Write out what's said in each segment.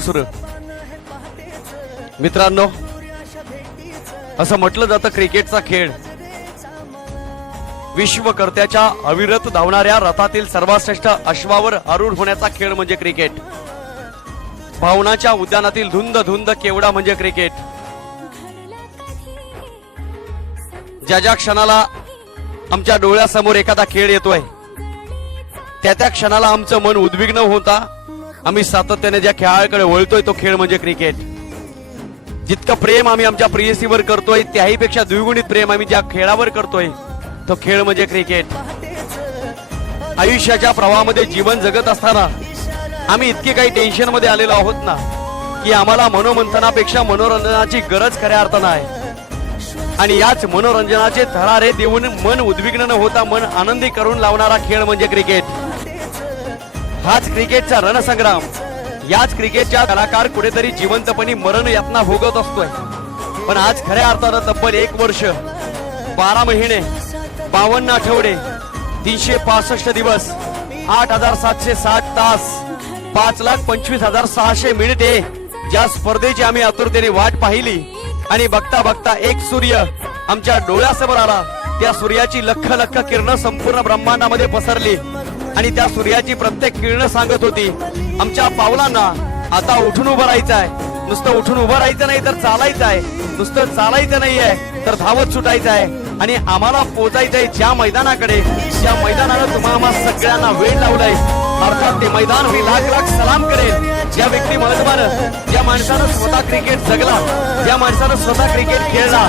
दुसरं. मित्रांनो, असं म्हटलं जातं क्रिकेटचा खेळ विश्वकर्त्याच्या अविरत धावणाऱ्या रथातील सर्वश्रेष्ठ अश्वावर आरूढ होण्याचा खेळ म्हणजे क्रिकेट. भावनाच्या उद्यानातील धुंद धुंद केवढा म्हणजे क्रिकेट. ज्या क्षणाला आमच्या डोळ्यासमोर एखादा खेळ येतोय त्या क्षणाला आमचं मन उद्विग्न होता आम्ही सातत्याने ज्या खेळाकडे वळतोय तो खेळ म्हणजे क्रिकेट. जितकं प्रेम आम्ही आमच्या प्रेयसीवर करतोय त्याहीपेक्षा द्विगुणित प्रेम आम्ही ज्या खेळावर करतोय तो खेळ म्हणजे क्रिकेट. आयुष्याच्या प्रवाहामध्ये जीवन जगत असताना आम्ही इतके काही टेन्शन मध्ये आलेलो आहोत ना की आम्हाला मनोमंथनापेक्षा मनोरंजनाची गरज खऱ्या अर्थानं आहे. आणि याच मनोरंजनाचे थरारे देऊन मन उद्विग्न न होता मन आनंदी करून लावणारा खेळ म्हणजे क्रिकेट. हाच क्रिकेटचा रणसंग्राम. याच क्रिकेटच्या कलाकार कुठेतरी जिवंतपणी मरण यातना भोगत असतोय. पण आज खऱ्या अर्थानं तब्बल 1 वर्ष 12 महिने 52 आठवडे 365 दिवस 8760 तास 5,25,600 मिनिटे ज्या स्पर्धेची आम्ही आतुरतेने वाट पाहिली आणि बघता बघता एक सूर्य आमच्या डोळ्यासमोर आला. त्या सूर्याची लख लख किरण संपूर्ण ब्रह्मांडामध्ये पसरली आणि त्या सूर्याची प्रत्येक किरण सांगत होती आमच्या पावलांना आता उठून उभं राहायचं आहे. नुसतं उठून उभं राहायचं नाही तर चालायचं आहे. नुसतं चालायचं नाहीये तर धावत सुटायचं आहे. आणि आम्हाला पोहोचायचंय ज्या मैदानाकडे ज्या मैदानानं तुम्हाला सगळ्यांना वेळ लावलाय अर्थात ते मैदान मी लाख लाख सलाम करेल. ज्या व्यक्ती महत्वानं ज्या माणसानं स्वतः क्रिकेट जगला ज्या माणसानं स्वतः क्रिकेट खेळला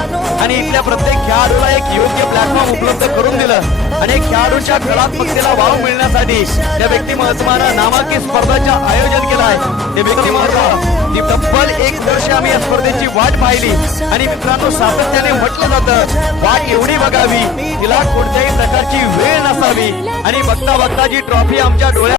आणि इथल्या प्रत्येक खेळाडूला एक योग्य प्लॅटफॉर्म उपलब्ध करून दिलं आणि खेळाडूच्या कलात्मकतेला वाव मिळण्यासाठी त्या व्यक्ती महत्वानं नामांकित स्पर्धांचं आयोजन केलं आहे. ते व्यक्ती महत्व तब्बल 1 वर्ष आम्ही या स्पर्धेची वाट पाहिली. आणि मित्रांनो, सातत्याने म्हटलं जातं वाट एवढी बघावी तिला कोणत्याही प्रकारची वेळ नसावी. आणि बघता बघता जी ट्रॉफी आमच्या डोळ्यात